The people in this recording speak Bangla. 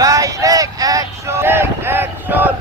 direct action action